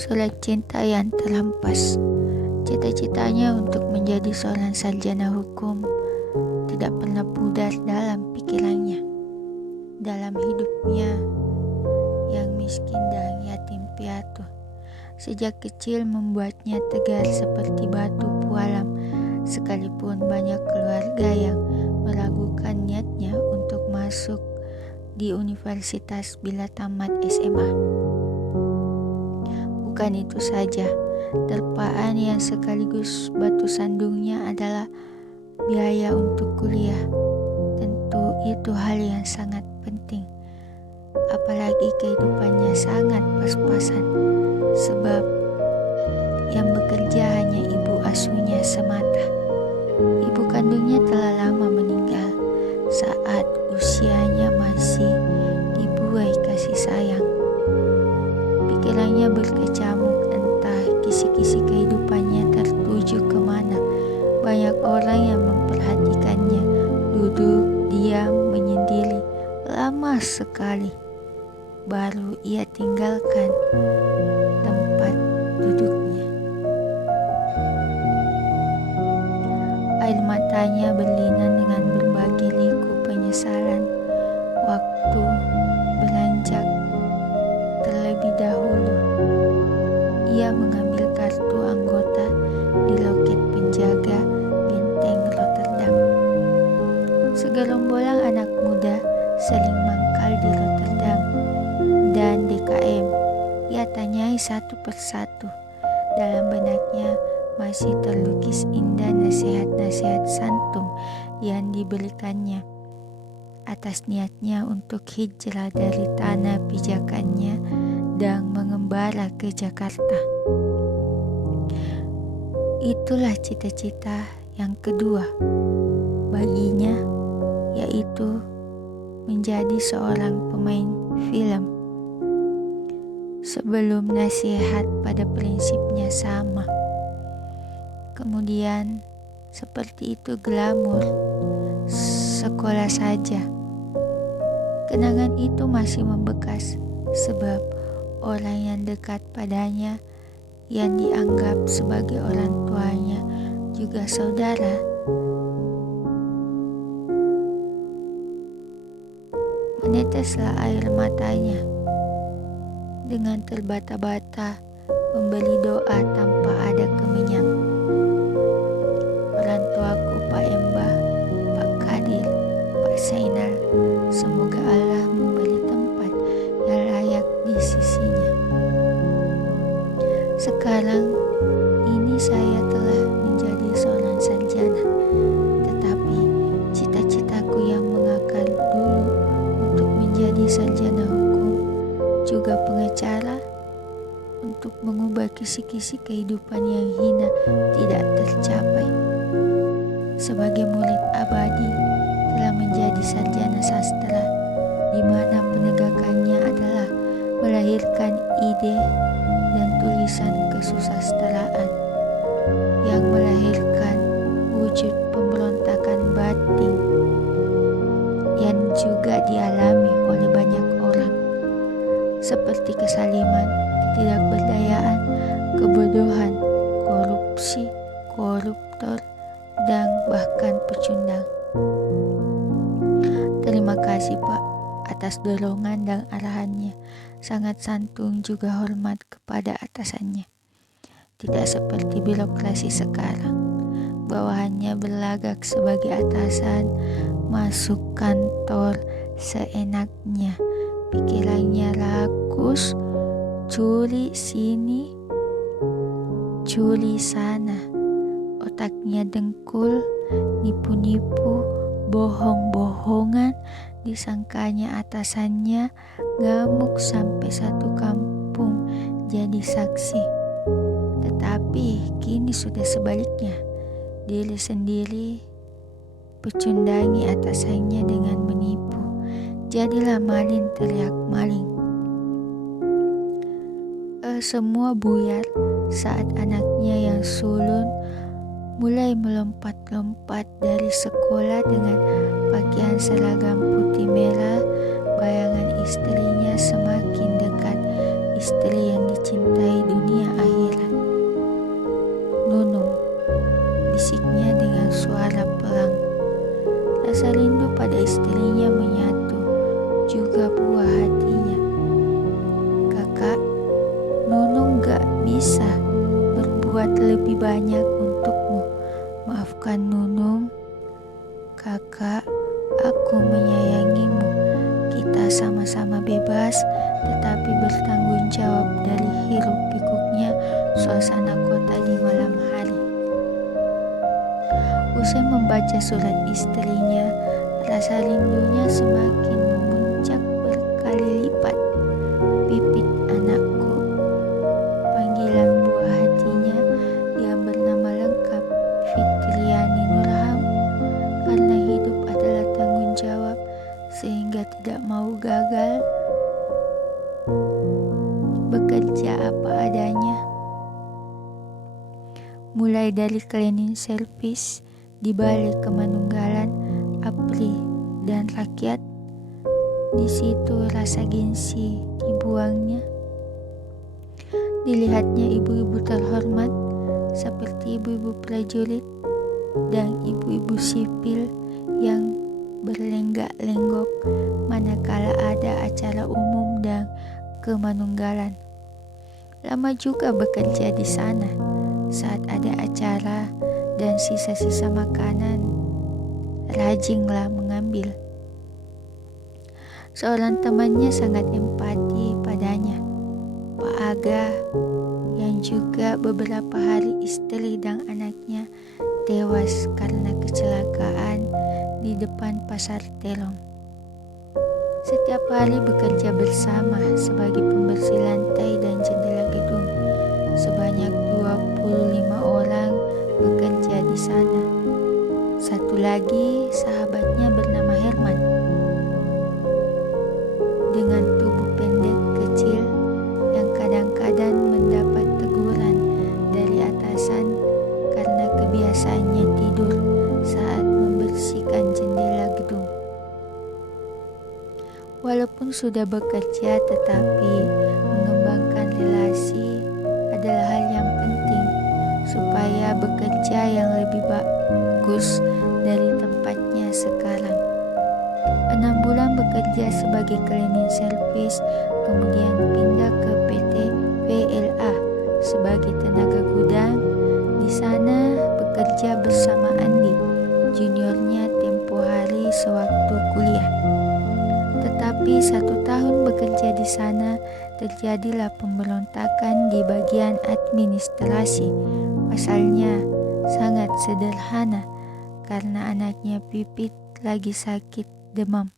Surat cinta yang terhempas. Cita-citanya untuk menjadi seorang sarjana hukum tidak pernah pudar dalam pikirannya. Dalam hidupnya yang miskin dan yatim piatu, sejak kecil membuatnya tegar seperti batu pualam, sekalipun banyak keluarga yang meragukan niatnya untuk masuk di universitas bila tamat SMA. Bukan itu saja, terpaan yang sekaligus batu sandungnya adalah biaya untuk kuliah. Tentu itu hal yang sangat penting, apalagi kehidupannya sangat pas-pasan, sebab yang bekerja hanya ibu asuhnya semata. Ibu kandungnya telah lama meninggal saat usianya masih dibuai kasih sayang. Pikirannya berkecamuk, entah kisi-kisi kehidupannya tertuju kemana. Banyak orang yang memperhatikannya, duduk diam menyendiri lama sekali, baru ia tinggalkan tempat duduknya. Air matanya berlinang dengan berbagai liku penyesalan. Waktu beranjak terlebih dahulu. Ia mengambil kartu anggota di loket penjaga benteng Rotterdam. Segerombolan anak muda sering mangkal di Rotterdam dan DKM. Ia tanyai satu persatu. Dalam benaknya masih terlukis indah nasihat-nasihat santun yang diberikannya atas niatnya untuk hijrah dari tanah pijakannya dan mengembara ke Jakarta. Itulah cita-cita yang kedua baginya, yaitu menjadi seorang pemain film. Sebelum nasihat pada prinsipnya sama. Kemudian seperti itu glamor sekolah saja. Kenangan itu masih membekas sebab orang yang dekat padanya, yang dianggap sebagai orang tuanya, juga saudara, meneteslah air matanya. Dengan terbata-bata memberi doa tanpa ada kemenyan. Orang tuaku Pak Embah, Pak Kadir, Pak Zainal, semoga Allah memberi tempat yang layak di sisinya. Sekarang ini saya telah menjadi seorang sarjana, tetapi cita-citaku yang mengakar dulu untuk menjadi sarjana hukum, juga pengacara, untuk mengubah kisi-kisi kehidupan yang hina tidak tercapai. Sebagai murid abadi telah menjadi sarjana sastra, di mana penegakannya adalah melahirkan ide dan tulisan kesusastraan yang melahirkan wujud pemberontakan batin yang juga dialami oleh banyak orang, seperti kesaliman, ketidakberdayaan, kebodohan, korupsi, koruptor, dan bahkan pecundang. Terima kasih Pak atas dorongan dan arahannya. Sangat santun juga hormat kepada atasannya. Tidak seperti birokrasi sekarang, bawahannya berlagak sebagai atasan, masuk kantor seenaknya. Pikirannya rakus, curi sini, curi sana. Otaknya dengkul, nipu-nipu, bohong-bohongan. Disangkanya atasannya ngamuk sampai satu kampung jadi saksi. Tetapi kini sudah sebaliknya. Diri sendiri pecundangi atasannya dengan menipu. Jadilah maling teriak maling. Semua buyar saat anaknya yang sulun mulai melompat-lompat dari sekolah dengan pakaian seragam putih merah. Bayangan istrinya semakin dekat istri yang dicintai dunia akhirat. Nunung, bisiknya dengan suara pelang. Rasa rindu pada istrinya menyatu, juga buah hatinya. Kakak, Nunung gak bisa berbuat lebih banyak untukmu. Maafkan Nunung. Kakak, aku menyayangimu. Kita sama-sama bebas, tetapi bertanggung jawab dari hiruk pikuknya suasana kota di malam hari. Usai membaca surat istrinya, rasa rindunya semakin memuncak berkali lipat. Pipit anakku, panggilan buah hatinya yang bernama lengkap Fitriani Nurham, karena hidup adalah tanggung jawab sehingga tidak mau gagal. Bekerja apa adanya, mulai dari cleaning service di balik kemanunggalan APRI dan rakyat. Di situ rasa gengsi dibuangnya. Dilihatnya ibu-ibu terhormat seperti ibu-ibu prajurit dan ibu-ibu sipil yang berlenggak-lenggok manakala ada acara umum dan kemanunggalan. Lama juga bekerja di sana. Saat ada acara dan sisa-sisa makanan, rajinlah mengambil. Seorang temannya sangat empati padanya, Pak Aga, yang juga beberapa hari istri dan anaknya tewas karena kecelakaan di depan pasar Terong. Setiap hari bekerja bersama sebagai pembersih lantai dan jendela gedung. Sebanyak 25 orang bekerja di sana. Satu lagi sahabatnya bernama Herman. Dengan tubuh pendek kecil yang kadang-kadang mendapat teguran dari atasan karena kebiasaannya tidur saat membersihkan jendela gedung. Walaupun sudah bekerja, tetapi mengembangkan relasi adalah hal yang penting supaya bekerja yang lebih bagus dari tempatnya sekarang. 6 bulan bekerja sebagai cleaning service, kemudian pindah ke PT PLA sebagai tenaga gudang. Di sana bekerja bersama Andi, juniornya tempo hari sewaktu kuliah. Tetapi 1 tahun bekerja di sana, terjadilah pemberontakan di bagian administrasi. Pasalnya sangat sederhana, karena anaknya Pipit lagi sakit demam.